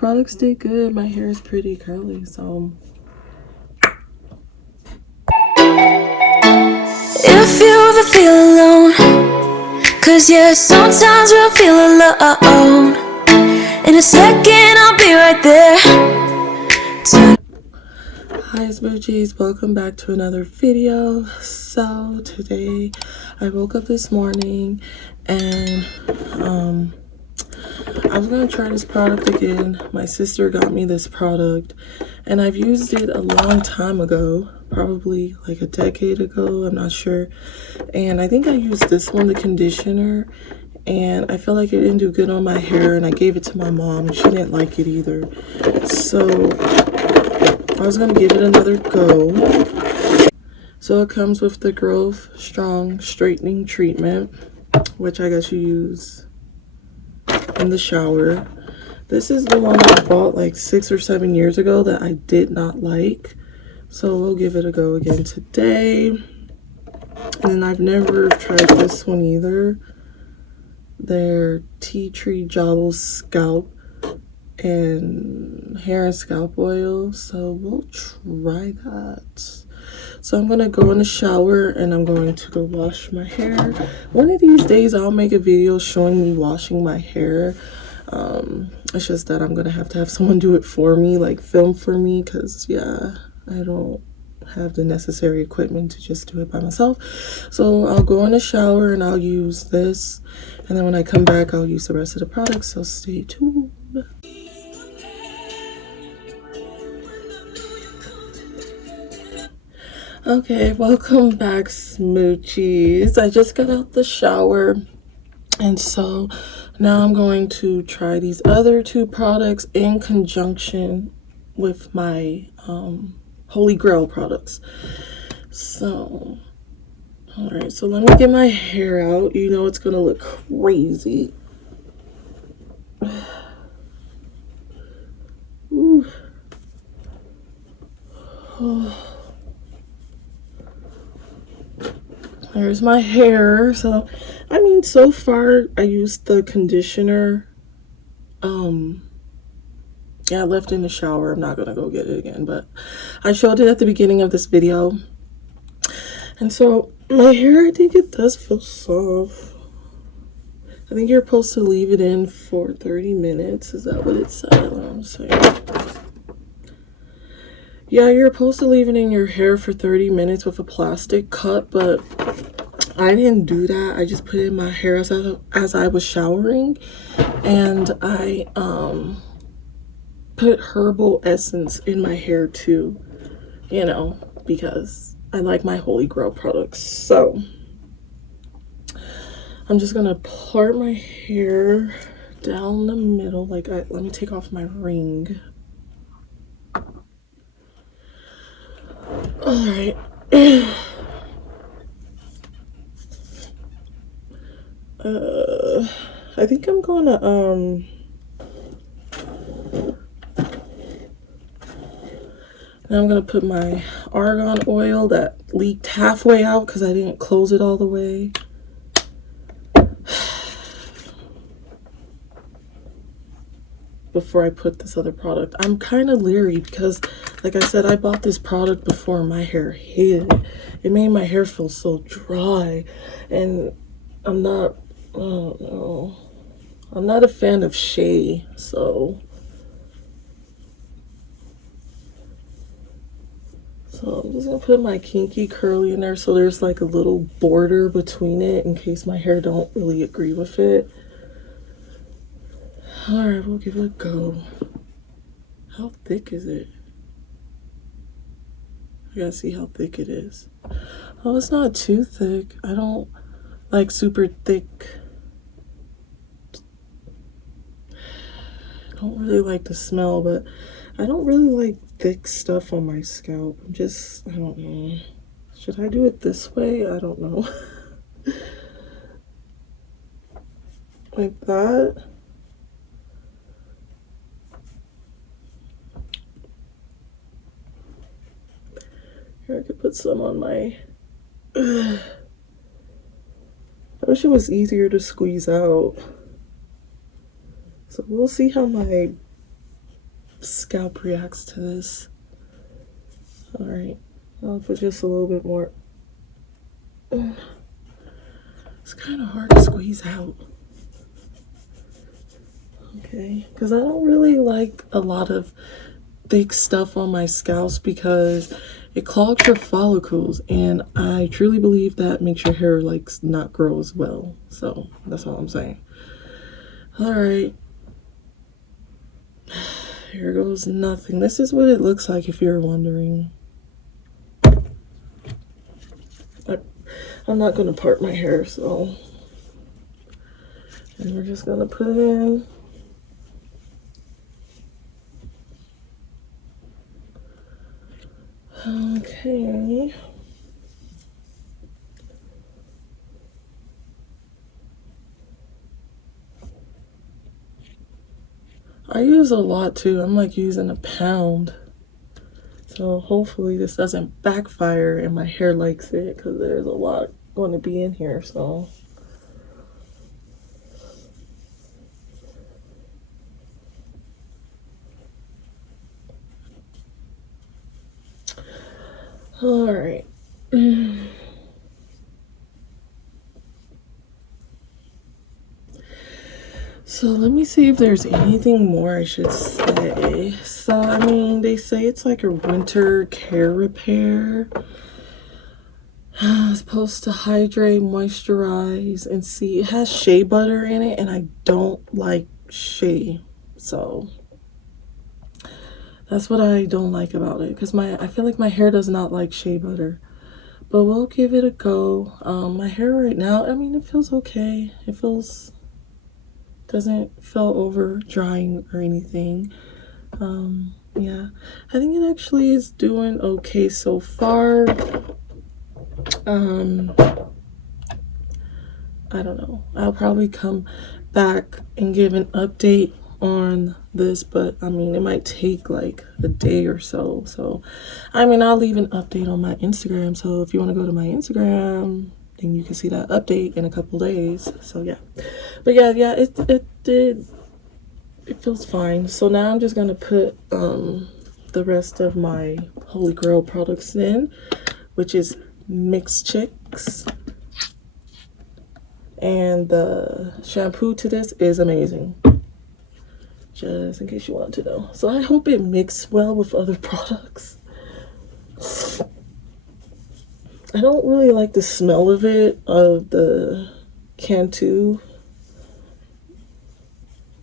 products did good. My hair is pretty curly, so. If you ever feel alone, cause yeah, sometimes we'll feel alone. In a second, I'll be right there. Hi Smooches, welcome back to another video. So today I woke up this morning and I was gonna try this product again. My sister got me this product and I've used it a long time ago, probably like a decade ago, I'm not sure. And I think I used this one, the conditioner, and I feel like it didn't do good on my hair, and I gave it to my mom and she didn't like it either. So I was gonna give it another go. So it comes with the Growth Strong Straightening Treatment, which I guess you use in the shower. This is the one I bought like 6 or 7 years ago that I did not like. So we'll give it a go again today. And I've never tried this one either. Their Tree JoJoba scalp and hair and scalp oil, so we'll try that. So I'm gonna go in the shower and I'm going to go wash my hair. One of these days I'll make a video showing me washing my hair. It's just that I'm gonna have someone do it for me, like film for me, because yeah, I don't have the necessary equipment to just do it by myself. So I'll go in the shower and I'll use this, and then when I come back I'll use the rest of the products, so stay tuned. Okay, welcome back Smoochies. I just got out the shower and so now I'm going to try these other two products in conjunction with my Holy Grail products. So all right, so let me get my hair out. You know it's gonna look crazy. Ooh. Oh. There's my hair. So I mean, so far I used the conditioner. Yeah, I left in the shower. I'm not gonna go get it again, but I showed it at the beginning of this video. And so my hair, I think it does feel soft. I think you're supposed to leave it in for 30 minutes. Is that what it said? I'm saying. Yeah, you're supposed to leave it in your hair for 30 minutes with a plastic cut, but I didn't do that. I just put it in my hair as I was showering, and I put herbal essence in my hair too, you know, because I like my Holy Grail products. So I'm just gonna part my hair down the middle. Like, let me take off my ring. All right. I think I'm gonna now I'm gonna put my argan oil that leaked halfway out because I didn't close it all the way. Before I put this other product, I'm kind of leery because, like I said, I bought this product before my hair hit it. It made my hair feel so dry, and I'm not, I don't know, I'm not a fan of Shea, so I'm just gonna put my kinky curly in there so there's like a little border between it in case my hair don't really agree with it. All right, we'll give it a go. How thick is it? I gotta see how thick it is. Oh, it's not too thick. I don't like super thick. I don't really like the smell, but I don't really like thick stuff on my scalp. I don't know. Should I do it this way? I don't know. Like that. Here, I could put some on my... I wish it was easier to squeeze out. So we'll see how my scalp reacts to this. All right, I'll put just a little bit more. It's kind of hard to squeeze out. Okay, because I don't really like a lot of thick stuff on my scalp because it clogs your follicles, and I truly believe that makes your hair like not grow as well. So that's all I'm saying. All right, here goes nothing. This is what it looks like if you're wondering. I'm not gonna part my hair, so, and we're just gonna put it in. Okay. I use a lot too. I'm like using a pound. So hopefully this doesn't backfire and my hair likes it, because there's a lot going to be in here. So all right. So let me see if there's anything more I should say. So I mean, they say it's like a winter care repair. It's supposed to hydrate, moisturize, and see, it has shea butter in it, and I don't like shea, so that's what I don't like about it, because I feel like my hair does not like shea butter. But we'll give it a go. My hair right now, I mean, it feels okay. It doesn't feel over drying or anything. Yeah, I think it actually is doing okay so far. I don't know. I'll probably come back and give an update on this, but I mean, it might take like a day or so. So, I mean, I'll leave an update on my Instagram. So if you want to go to my Instagram, then you can see that update in a couple days. So yeah, but yeah, it feels fine. So now I'm just gonna put the rest of my Holy Grail products in, which is Mixed Chicks. And the shampoo to this is amazing, just in case you wanted to know. So I hope it mixes well with other products. I don't really like the smell of it, of the Cantu,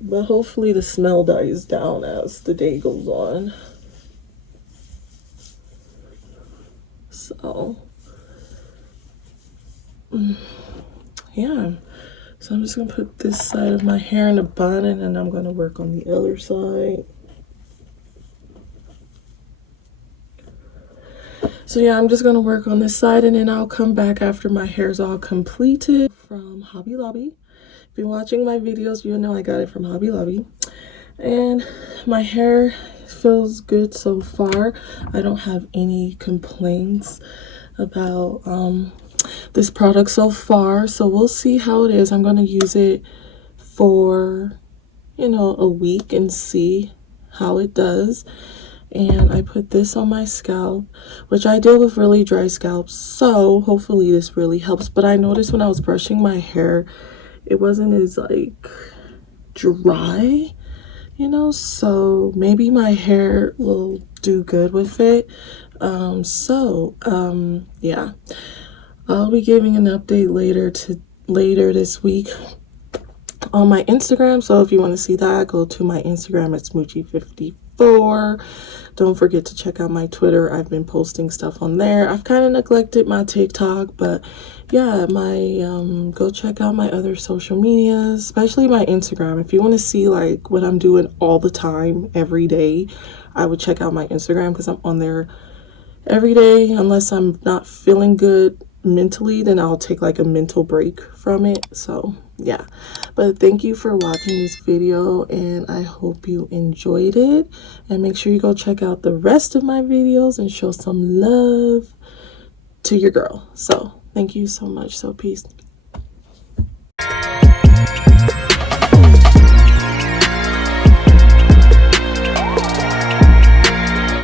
but hopefully the smell dies down as the day goes on. So yeah, so I'm just gonna put this side of my hair in a bun, and then I'm gonna work on the other side. So yeah, I'm just gonna work on this side, and then I'll come back after my hair's all completed. From Hobby Lobby. If you're watching my videos, you know I got it from Hobby Lobby. And my hair feels good so far. I don't have any complaints about this product so far, so we'll see how it is. I'm going to use it for, you know, a week and see how it does. And I put this on my scalp, which I deal with really dry scalps, so hopefully this really helps. But I noticed when I was brushing my hair, it wasn't as like dry, you know, so maybe my hair will do good with it. Yeah, I'll be giving an update later this week on my Instagram. So if you want to see that, go to my Instagram at Smoochie54. Don't forget to check out my Twitter. I've been posting stuff on there. I've kind of neglected my TikTok, but yeah, go check out my other social medias, especially my Instagram. If you want to see like what I'm doing all the time, every day, I would check out my Instagram, because I'm on there every day. Unless I'm not feeling good mentally, then I'll take like a mental break from it. So yeah, but thank you for watching this video, and I hope you enjoyed it. And make sure you go check out the rest of my videos and show some love to your girl. So thank you so much. So peace.